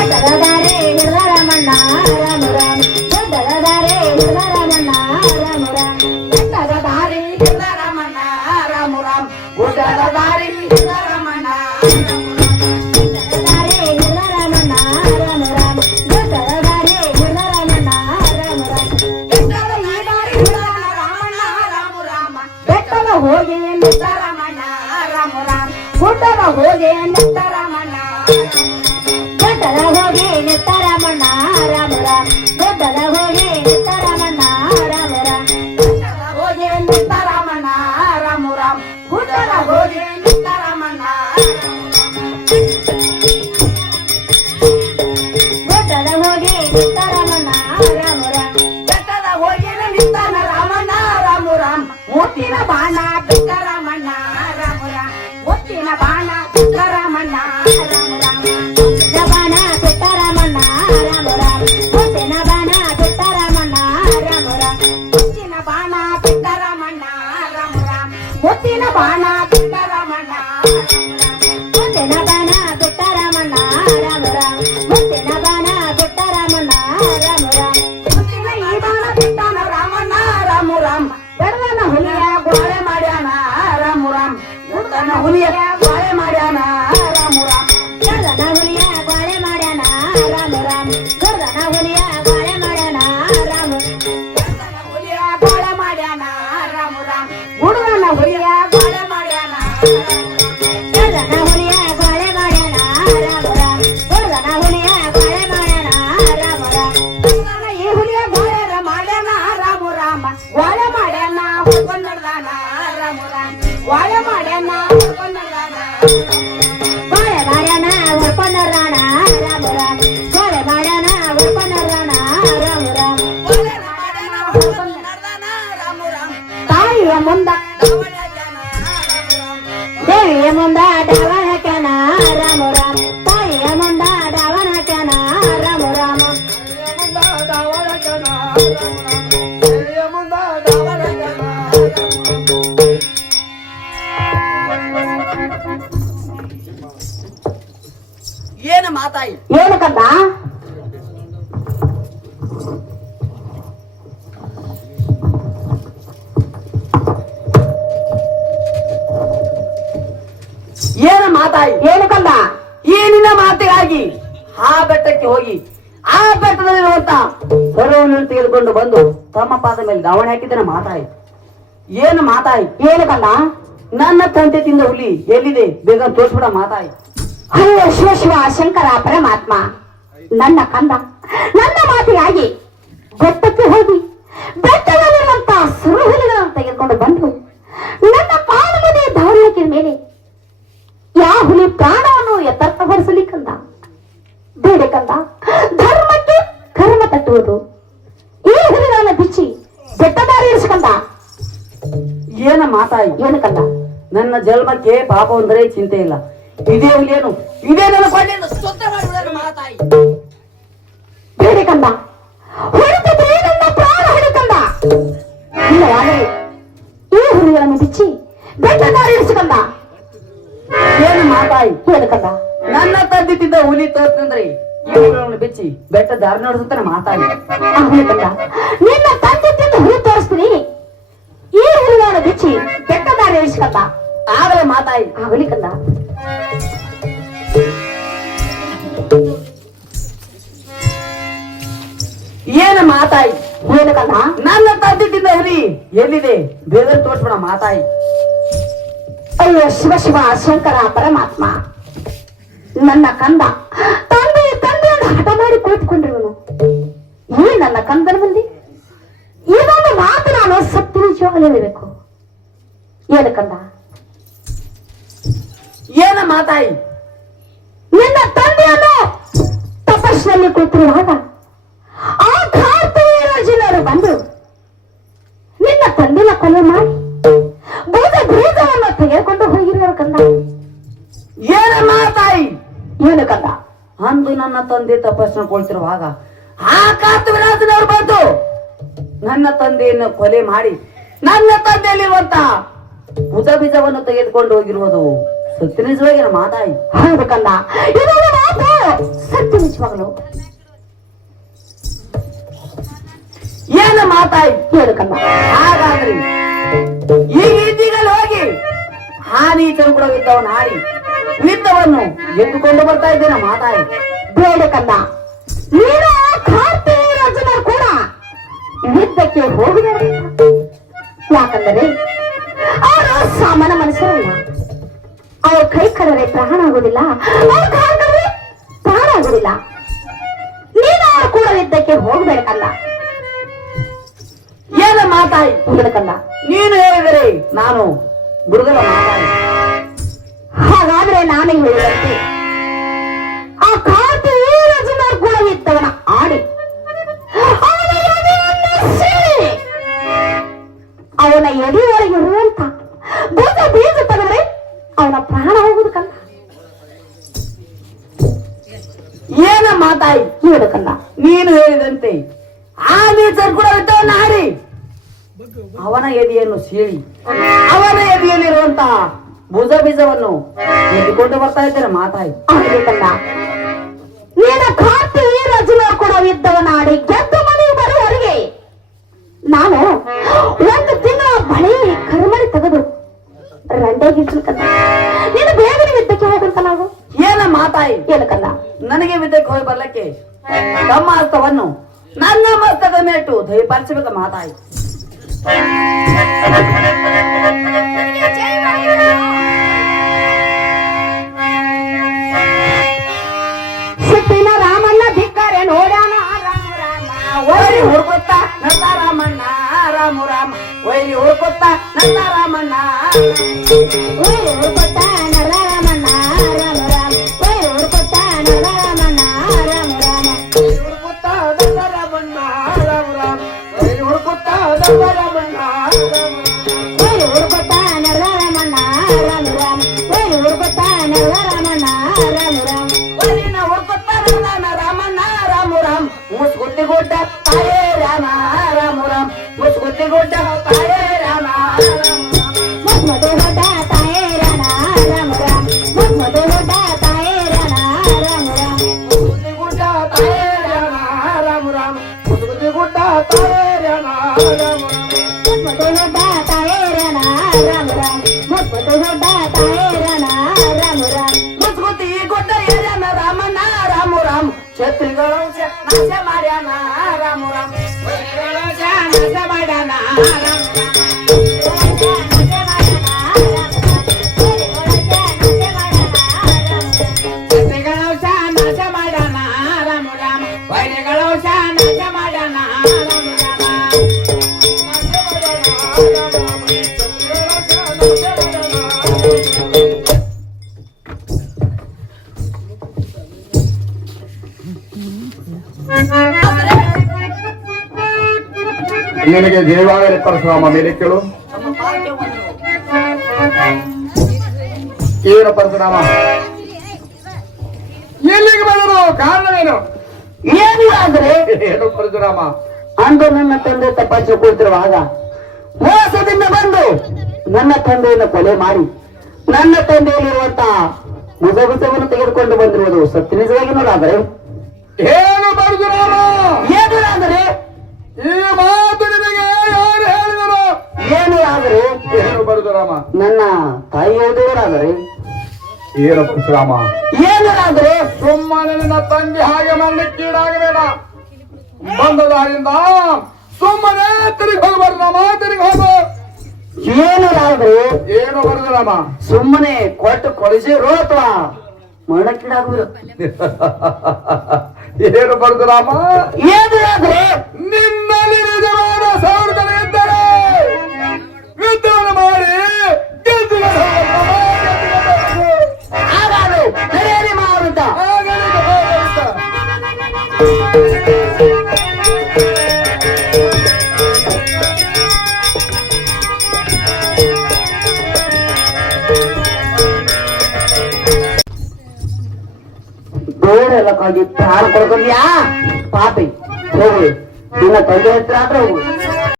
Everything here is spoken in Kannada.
ಬೆಟ್ಟದದಾರೆ ಹಿಡಿದ ರಾಮಣ್ಣ ರಾಮ ರಾಮ ಬೆಟ್ಟದದಾರೆ ಹಿಡಿದ ರಾಮಣ್ಣ ರಾಮ ರಾಮ ಬೆಟ್ಟದ ದಾರಿ ಹಿಡಿದ ರಾಮಣ್ಣ ರಾಮ ರಾಮ ಗುಡ್ಡದ ದಾರಿ ಹಿಡಿದ ರಾಮಣ್ಣ ಹೋಗಿ ನಿಂತರಮಣ್ಣ ರಾಮ ರಾಮ ಗುಡ್ಡದ ಹೋಗಿ ನಿಂತರಮಣ್ಣ ಬೆಟ್ಟದ ಹೋಗಿ ನಿಂತರಮಣ್ಣ ರಾಮ ರಾಮ ಗುಡ್ಡದ ಹೋಗಿ ನಿಂತರಮಣ್ಣ ರಾಮ ರಾಮ ಬೆಟ್ಟದ ಹೋಗಿ ನಿಂತರಮಣ್ಣ ರಾಮ ರಾಮ ಗುಡ್ಡದ ಹೋಗಿ ನಿಂತರಮಣ್ಣ ಗುಡ್ಡದ ಹೋಗಿ ನಿಂತರಮಣ್ಣ ರಾಮ ರಾಮ ಬೆಟ್ಟದ ಹೋಗಿ ನಿಂತನ ರಾಮಣ್ಣ ರಾಮ ರಾಮ ಮುತ್ತಿನ ಬಾಣ ಬಿಟ್ಟ ರಾಮಣ್ಣ ರಾಮ ರಾಮ ಮುತ್ತಿನ ಬಾಣ ಬಿಟ್ಟ ರಾಮಣ್ಣ ರಾಮ ರಾಮ ಮುತ್ತಿನ ಬಾಣ ಬಿಟ್ಟ ರಾಮಣ್ಣ ರಾಮ ರಾಮ ಮುತ್ತಿನ ಬಾಣ ಬಿಟ್ಟ ರಾಮಣ್ಣ ರಾಮ ರಾಮ ಮುತ್ತಿನ ಬಾಣ ಬಿಟ್ಟ ರಾಮಣ್ಣ ರಾಮ ರಾಮ ಮುತ್ತಿನ ಬಾಣ ಬಿಟ್ಟ ರಾಮಣ್ಣ ಮುತ್ತಿನ ಬಾಣ ಬಿಟ್ಟ ರಾಮಣ್ಣ ರಾಮ ರಾಮ ಮುತ್ತಿನ ಬಾಣ ಬಿಟ್ಟ ರಾಮಣ್ಣ ರಾಮ ರಾಮ ಮುತ್ತಿನ ಈ ಬಾಣ ಬಿಟ್ಟನ ರಾಮಣ್ಣ ರಾಮ ರಾಮ ಬೆಡದನ ಹುಲಿಯ ಗೋಳೆ ಮಾಡ್ಯಾನ ರಾಮ ರಾಮ ಬೆಡದನ ಹುಲಿಯ ಗೋಳೆ ಮಾಡ್ಯಾನ ರಾಮ ರಾಮ ಬೆಡದನ ಹುಲಿಯ ಗೋಳೆ ಮಾಡ್ಯಾನ ರಾಮ ರಾಮ ಬೆಡದನ ಹುಲಿಯ ಗೋಳೆ ಮಾಡ್ಯಾನ ರಾಮ ಬೆಡದನ ಹುಲಿಯ ಗೋಳೆ ಮಾಡ್ಯಾನ ರಾಮ ರಾಮ ಗುಡದನ ಹುಲಿಯ ಗೋಳೆ ಮಾಡ್ಯಾನ ಬೆಡದನ ಹುಲಿಯ ಗೋಳೆ ಮಾಡ್ಯಾನ ರಾಮ ರಾಮ ಗುಡದನ ಹುಲಿಯ ಗೋಳೆ ಮಾಡ್ಯಾನ ರಾಮ ರಾಮ ಬೆಡದನ ಈ ಹುಲಿಯ ಗೋಳೆ ಮಾಡ್ಯಾನ ರಾಮ ರಾಮ ಗೋಳೆ ಮಾಡ್ಯಾನ ಹೊಡ್ಕೊಂಡಾನ ರಾಮ ರಾಮ ಗೋಳೆ ಮಾಡ್ಯಾನ ಹೊಡ್ಕೊಂಡಾನ ಗೋಳೆ ಮಾಡ್ಯಾನ ಹೊಡ್ಕೊಂಡಾನ ರಾಮ ರಾಮ ಗೋಳೆ ಮಾಡ್ಯಾನ ಹೊಡ್ಕೊಂಡಾನ ರಾಮ ರಾಮ ಗೋಳೆ ಮಾಡ್ಯಾನ ಹೊಡ್ಕೊಂಡಾನ ರಾಮ ರಾಮ ತಾಯಿಯ ಮುಂದ ದೇವಿಯ ಮುಂದ ಡಾವಣ ಹಾಕ್ಯಾನ ರಾಮ ರಾಮ ತಾಯಿಯ ಮುಂದ ಡಾವಣ ಹಾಕ್ಯಾನ ರಾಮ ರಾಮ ಏನು ಮಾತಾಯಿ ಏನು ಕಂದ ಏನು ಮಾತಾಯಿ ಏನು ಕಂದ ಏನಿನ ಮಾತಿಗಾಗಿ ಆ ಬೆಟ್ಟಕ್ಕೆ ಹೋಗಿ ಆ ಬೆಟ್ಟದಲ್ಲಿರುವಂತ ಹೊರವನ್ನು ತೆಗೆದುಕೊಂಡು ಬಂದು ತಮ್ಮ ಪಾದ ಮೇಲೆ ದಾವಣೆ ಹಾಕಿದ್ದನ ಮಾತಾಯಿ ಏನು ಮಾತಾಯಿ ಏನು ಕಂದ ನನ್ನ ತಂದೆ ತಿಂದ ಹುಲಿ ಎಲ್ಲಿದೆ ಬೇಗ ತೋರಿಸ್ಬಿಡ ಮಾತಾಯಿ ಅಯ್ಯೋ ಶಿವ ಶಿವ ಶಂಕರ ಪರಮಾತ್ಮ ನನ್ನ ಕಂದ ನನ್ನ ಮಾತಿಗಾಗಿ ಬೆಟ್ಟಕ್ಕೆ ಹೋಗಿ ಬೆಟ್ಟದಲ್ಲಿರುವಂತ ಸುರುಹುಲಿಗಳನ್ನು ತೆಗೆದುಕೊಂಡು ಬಂದು ನನ್ನ ಪಾದ ಮನೆ ದಾರಿ ಹಾಕಿದ ಮೇಲೆ ಯಾವ ಹುಲಿ ಪ್ರಾಣವನ್ನು ಯಥಾರ್ಥಪಡಿಸಲಿಕ್ಕಂದ ಬೇಡ ಕಂದ ಧರ್ಮಕ್ಕೆ ಕರ್ಮ ತಟ್ಟುವುದು ಈ ಹುಲಿಗಳನ್ನು ಬಿಚ್ಚಿ ಬೆಟ್ಟದಾರಿ ಇರಿಸ್ಕಂದ ಏನ ಮಾತಾಯಿ ಏನು ಕಂದ ನನ್ನ ಜನ್ಮಕ್ಕೆ ಪಾಪ ಅಂದ್ರೆ ಚಿಂತೆ ಇಲ್ಲ ಇದೇ ಹುಲಿಯೇನು ಇದೇ ನನ್ನ ಕೊಂಡಿಂದ ಸ್ವಚ್ಛ ಮಾಡಿಬಿಡೋಣ ಮಾತಾಯಿ ಬೇಡ ಕಂದ ಹೊರತಿದ್ರೆ ನನ್ನ ಪ್ರಾಣ ಹಿಡಿಕಂದ ಇಲ್ಲವಾದರೆ ಈ ಹುಲಿಗಳನ್ನು ಬಿಚ್ಚಿ ಬೆಟ್ಟದಾರಿ ಇರಿಸ್ಕಂದ ಏನು ಮಾತಾಯಿ ಏನು ಕಂದ ನನ್ನ ತಂದೆ ತಿಂದ ಹುಲಿ ತೋರ್ತಂದ್ರೆ ಈ ಹುಲಿಗಳನ್ನು ಬಿಚ್ಚಿ ಬೆಟ್ಟ ದಾರಿ ನೋಡಿಸುತ್ತಾನೆ ಮಾತಾಯಿ ಆಗಲಿ ಕಂದ ನಿನ್ನ ತಂದೆ ತಿಂದು ಹುಲಿ ತೋರಿಸ್ತೀನಿ ಈ ಹುಲಿಗಳನ್ನು ಬಿಚ್ಚಿ ಬೆಟ್ಟದಾರಿ ಇರಿಸ್ಕಂದ ಆಗಲೇ ಮಾತಾಯಿ ಆಗಲಿ ಕಂದ ಏನು ಮಾತಾಯಿ ಏನು ಕಂದ ನನ್ನ ತಂದೆ ತಿಂದ ಹುಲಿ ಎಲ್ಲಿದೆ ಬೇಗ ತೋರಿಸ್ಬಿಡ ಮಾತಾಯಿ ಅಯ್ಯೋ ಶಿವ ಶಿವ ಶಂಕರ ಪರಮಾತ್ಮ ನನ್ನ ಕಂದ ತಂದೆ ತಂದೆಯನ್ನು ಹಠ ಮಾಡಿ ಕುಳಿತುಕೊಂಡಿರುವನು ಈ ನನ್ನ ಕಂದನ ಮುಂದೆ ಇದೊಂದು ಮಾತು ನಾನು ಸತ್ಯ ನಿಜವಾಗಲೇ ಹೇಳಬೇಕು ಏನು ಕಂದ ಏನ ಮಾತಾಯಿ ನಿನ್ನ ತಂದೆಯನ್ನು ತಪಸ್ಸಿನಲ್ಲಿ ಕುಳಿತಿರುವಾಗ ಆ ಕಾರ್ತಿಕೇಯ ರಾಜನವರು ಬಂದು ನಿನ್ನ ತಂದೆನ ಕೊಲೆ ಮಾಡಿ ಬೀಜವನ್ನು ತೆಗೆದುಕೊಂಡು ಹೋಗಿರುವರು ಕಂದ ಏನ ಮಾತಾಯಿ ಏನು ಕಂದ ಅಂದು ನನ್ನ ತಂದೆ ತಪಸ್ಸನ್ನು ಕೊಳ್ತಿರುವಾಗ ಆ ಕಾರ್ತಿಕರಾಜನವರು ಬಂದು ನನ್ನ ತಂದೆಯನ್ನು ಕೊಲೆ ಮಾಡಿ ನನ್ನ ತಂದೆಯಲ್ಲಿರುವಂತ ಬುಧ ಬೀಜವನ್ನು ತೆಗೆದುಕೊಂಡು ಹೋಗಿರುವುದು ಸತ್ಯ ನಿಜವಾಗಿ ಮಾತಾಯಿ. ಹೌದು ಕಂದ, ಇದೊಂದು ಮಾತು ಸತ್ಯ ನಿಜವಾಗಲು. ಏನು ಮಾತಾಯಿ? ಹೇಳು ಕಂದ. ಹಾಗಾದ್ರಿ ಈಗ ಇದ್ದೀಗಲ್ಲಿ ಹೋಗಿ ಹಾನೀತರು ಕೂಡ ಯುದ್ಧವನ್ನು ಆಡಿ ಯುದ್ಧವನ್ನು ಎದ್ದುಕೊಂಡು ಬರ್ತಾ ಇದ್ದೇನೆ ಮಾತಾಯಿ. ಬೇಡ ಕಂದ, ನೀನು ಕಾರ್ತಿಕ್ ರಾಜನವರು ಕೂಡ ಯುದ್ಧಕ್ಕೆ ಹೋಗಬೇಡ. ಯಾಕಂದರೆ ಅವರು ಸಾಮಾನ್ಯ ಮನುಷ್ಯರಲ್ಲ. ಅವ್ರ ಕೈ ಕಡರೆ ಪ್ರಾಣ ಆಗುದಿಲ್ಲ, ಅವ್ರ ಕಾಲ್ ಕಡರೆ ಪ್ರಾಣ ಆಗುದಿಲ್ಲ. ನೀನು ಅವ್ರ ಕೂಡ ಯುದ್ಧಕ್ಕೆ ಹೋಗಬೇಡ ಕಂದ. ಏನು ಮಾತಾಯಿ? ಹೇಳು ಕಂದ. ನೀನು ಹೇಳಿದರೆ ನಾನು ಗುರುಗಳ ಮಾತಾಯಿ. ಹಾಗಾದ್ರೆ ನಾನೇ ಹೇಳಿದಂತೆ ಆ ಕಾರ್ತಿಕ್ ರಾಜನವರು ಕೂಡ ಯುದ್ಧವನ್ನ ಆಡಿ ಅವನ ಎದೆಯನ್ನು ಸೀಳಿ ಅವನ ಎದೆಯೊಳಗಿರುವಂತ ಬೀಜ ತೆಗೆದ್ರೆ ಅವನ ಪ್ರಾಣ ಹೋಗುದು ಕಂದ. ಏನ ಮಾತಾಯಿ? ಹೇಳು ಕಂದ. ನೀನು ಹೇಳಿದಂತೆ ಆ ನೀಚರು ಕೂಡ ಯುದ್ಧವನ್ನು ಆಡಿ ಅವನ ಎದೆಯನ್ನು ಸೀಳಿ ಅವನ ಎದೆಯಲ್ಲಿರುವಂತಹ ಬೀಜವನ್ನು ಎದ್ದುಕೊಂಡು ಬರ್ತಾ ಇದ್ದೇನೆ ಮಾತಾಯಿ. ಆಗಲಿ ಕಂದ. ನೀನು ಕಾರ್ತಿಕ್ ರಾಜನವರು ಕೂಡ ಯುದ್ಧವನ್ನ ಆಡಿ ಗೆದ್ದು ಮನೆಗೆ ಬರುವವರೆಗೆ ನಾನು ಒಂದು ತಿಂಗಳ ಬಳೆ ಕರ್ಮಣಿ ತೆಗೆದು ರಂಡೆಗಿಡ್ತೀನಿ ಕಂದ. ನೀನು ಬೇಗನೆ ಯುದ್ಧಕ್ಕೆ ಹೋಗಂತ ನಾವು. ಏನ ಮಾತಾಯಿ? ಹೇಳು ಕಂದ. ನನಗೆ ವಿದ್ಯಕ್ಕೆ ಹೋಗಿ ಬರ್ಲಿಕ್ಕೆ ತಮ್ಮ ಹಸ್ತವನ್ನು ನನ್ನ ಮಸ್ತಕದ ಮೇಟು ದಯಪಾಲಿಸಬೇಕ ಮಾತಾಯಿ. ಸುತ್ತಿನ ರಾಮಣ್ಣ ಧಿಕ್ಕರೆ ನೋಡೋಣ ರಾಮ ರಾಮ. ವೈರಿ ಹುಡುಕುತ್ತ ನನ್ನ ರಾಮಣ್ಣ ರಾಮ ರಾಮ. ವೈರಿ ಹುಡುಕುತ್ತ ನನ್ನ ರಾಮಣ್ಣ. ಓಯ್ ಹುಡುಕೊಟ್ಟ ನರ ರಾಮಣ್ಣ ರಾಮ ರಾಮ. ಓಯ್ ಹುಡುಕೊಟ್ಟ ನರ ರಾಮಣ್ಣ ರಾಮ ರಾಮ. ಹುಡುಕುತ್ತ ನನ್ನ ರಾಮಣ್ಣ ರಾಮ ರಾಮ. ವೈರಿ ಹುಡುಕುತ್ತ ನನ್ನ ರಾಮಣ್ಣ ಓಯ್ ಹುಡುಕೊಟ್ಟ ನರ ರಾಮಣ್ಣ ರಾಮ ರಾಮ. ಓಯ್ ಹುಡುಕೊಟ್ಟ ನರ ರಾಮಣ್ಣ ರಾಮ ರಾಮ. ವೈರಿನ ಹುಡುಕುತ್ತ ನನ್ನ ರಾಮಣ್ಣ ರಾಮ ರಾಮ. ಮುಸ್ಗುತ್ತಿ ಗುಡ್ಡ ತಾಯೇ ರಾಮ ರಾಮ ರಾಮ. ಮುಸ್ಗುತ್ತಿ ಗುಡ್ಡ ತಾಯೇ ರಾಮ ಮಧು ಹೊಡ ತಾಯೇ ರಾಮ ರಾಮ ರಾಮ. ಮಧು ಹೊಡ ತಾಯೇ ರಾಮ ರಾಮ ರಾಮ. ಮುಸ್ಗುತ್ತಿ ಗುಡ್ಡ ತಾಯೇ ರಾಮ ರಾಮ ರಾಮ. ಮುಸ್ಗುತ್ತಿ ಗುಡ್ಡ ತಾಯೇ ರಾಮ ರಾಮ ರಾಮ. ಮಧು ಹೊಡ ತಾಯೇ ರಾಮ ರಾಮ ರಾಮ. ಮಧು ಹೊಡ ತಾಯೇ ರಾಮ ರಾಮ ರಾಮ. ಮುಸ್ಗುತ್ತಿ ಗುಡ್ಡ ಏರ್ಯಾನ ರಾಮಣ್ಣ ರಾಮ ರಾಮ. ಛತ್ರಿಗಳ ನಾಶ ಮಾಡ್ಯಾನ ರಾಮ ರಾಮ. ವೈರಿಗಳ ನಾಶ ಮಾಡ್ಯಾನ ರಾಮ ರಾಮ. ನಿನಗೆ ದೇವಾಲಯ ಪರಶುರಾಮ ಮೇಲೆ ಕೇಳು. ಏನು ಪರಶುರಾಮ, ಎಲ್ಲಿಗೆ ಬಂದರು? ಕಾರಣವೇನು? ಏನಿಲ್ಲ ಅಂದ್ರೆ ಏನು ಪರಶುರಾಮ? ಅಂದು ನನ್ನ ತಂದೆ ತಪಾಸಣೆ ಕೂತಿರುವಾಗ ಮೋಸದಿಂದ ಬಂದು ನನ್ನ ತಂದೆಯನ್ನು ಕೊಲೆ ಮಾಡಿ ನನ್ನ ತಂದೆಯಲ್ಲಿರುವಂತಹ ಮುಜಗುಸವನ್ನು ತೆಗೆದುಕೊಂಡು ಬಂದಿರುವುದು ಸತ್ಯ ನಿಜವಾಗಿ ನೋಡಾದರೆ ಏನು ಪರಶುರಾಮ? ಏನಿಲ್ಲ ಅಂದ್ರೆ ಈ ಮಾತು ನಿನಗೆ ಯಾರು ಹೇಳಿದರು? ಏನು ಆದರೆ ಏನು ಪರಶುರಾಮ? ನನ್ನ ತಾಯಿಯವರಾದರೆ ಏನು ಪರಶುರಾಮ? ಏನು ಆದರೆ ಸುಮ್ಮನೆ ನಿನ್ನ ತಂಗಿ ಹಾಗೆ ಮಾಡಲಿಕ್ಕೀಡಾಗಬೇಡ. ಬಂದ ದಾರಿಯಿಂದ ಸುಮ್ಮನೆ ತಿರುಗಿ ಹೋಗಬಾರ್ದಮ್ಮ, ತಿರುಗಿ ಹೋಗು. ಏನು ಆದರೆ ಏನು ಪರಶುರಾಮ? ಸುಮ್ಮನೆ ಕೊಟ್ಟು ಕೊಳಿಸಿರೋ ಅಥವಾ ಮರಣಕ್ಕೀಡಾಗುವುದು. ಏನು ಪರಶುರಾಮ? ಏನು ಆದರೆ ನಿನ್ನಲ್ಲಿ ನಿಜವಾದ ಸೌರ್ಯಗಳು ಇದ್ದರೆ ಯುದ್ಧವನ್ನು ಮಾಡಿ ಗೆದ್ದುಕೊಂಡು ಹೋಗು. ಹಾಗಾದ್ರೆ ನಡೆಯಲಿ ಮಾರುತ. ಆಗಲಿಕ್ಕೆ ಹೋಗುವಂತ. ಬೇರೆಲ್ಲ ಕಾಗಿ ಪ್ರಾಣ ಕೊಡ್ಕೊಂಡ್ಯಾ ಪಾಪಿ ಹೋಗಿ ನಿನ್ನ ತಂದೆ ಹತ್ರ ಆದ್ರೆ ಹೋಗು.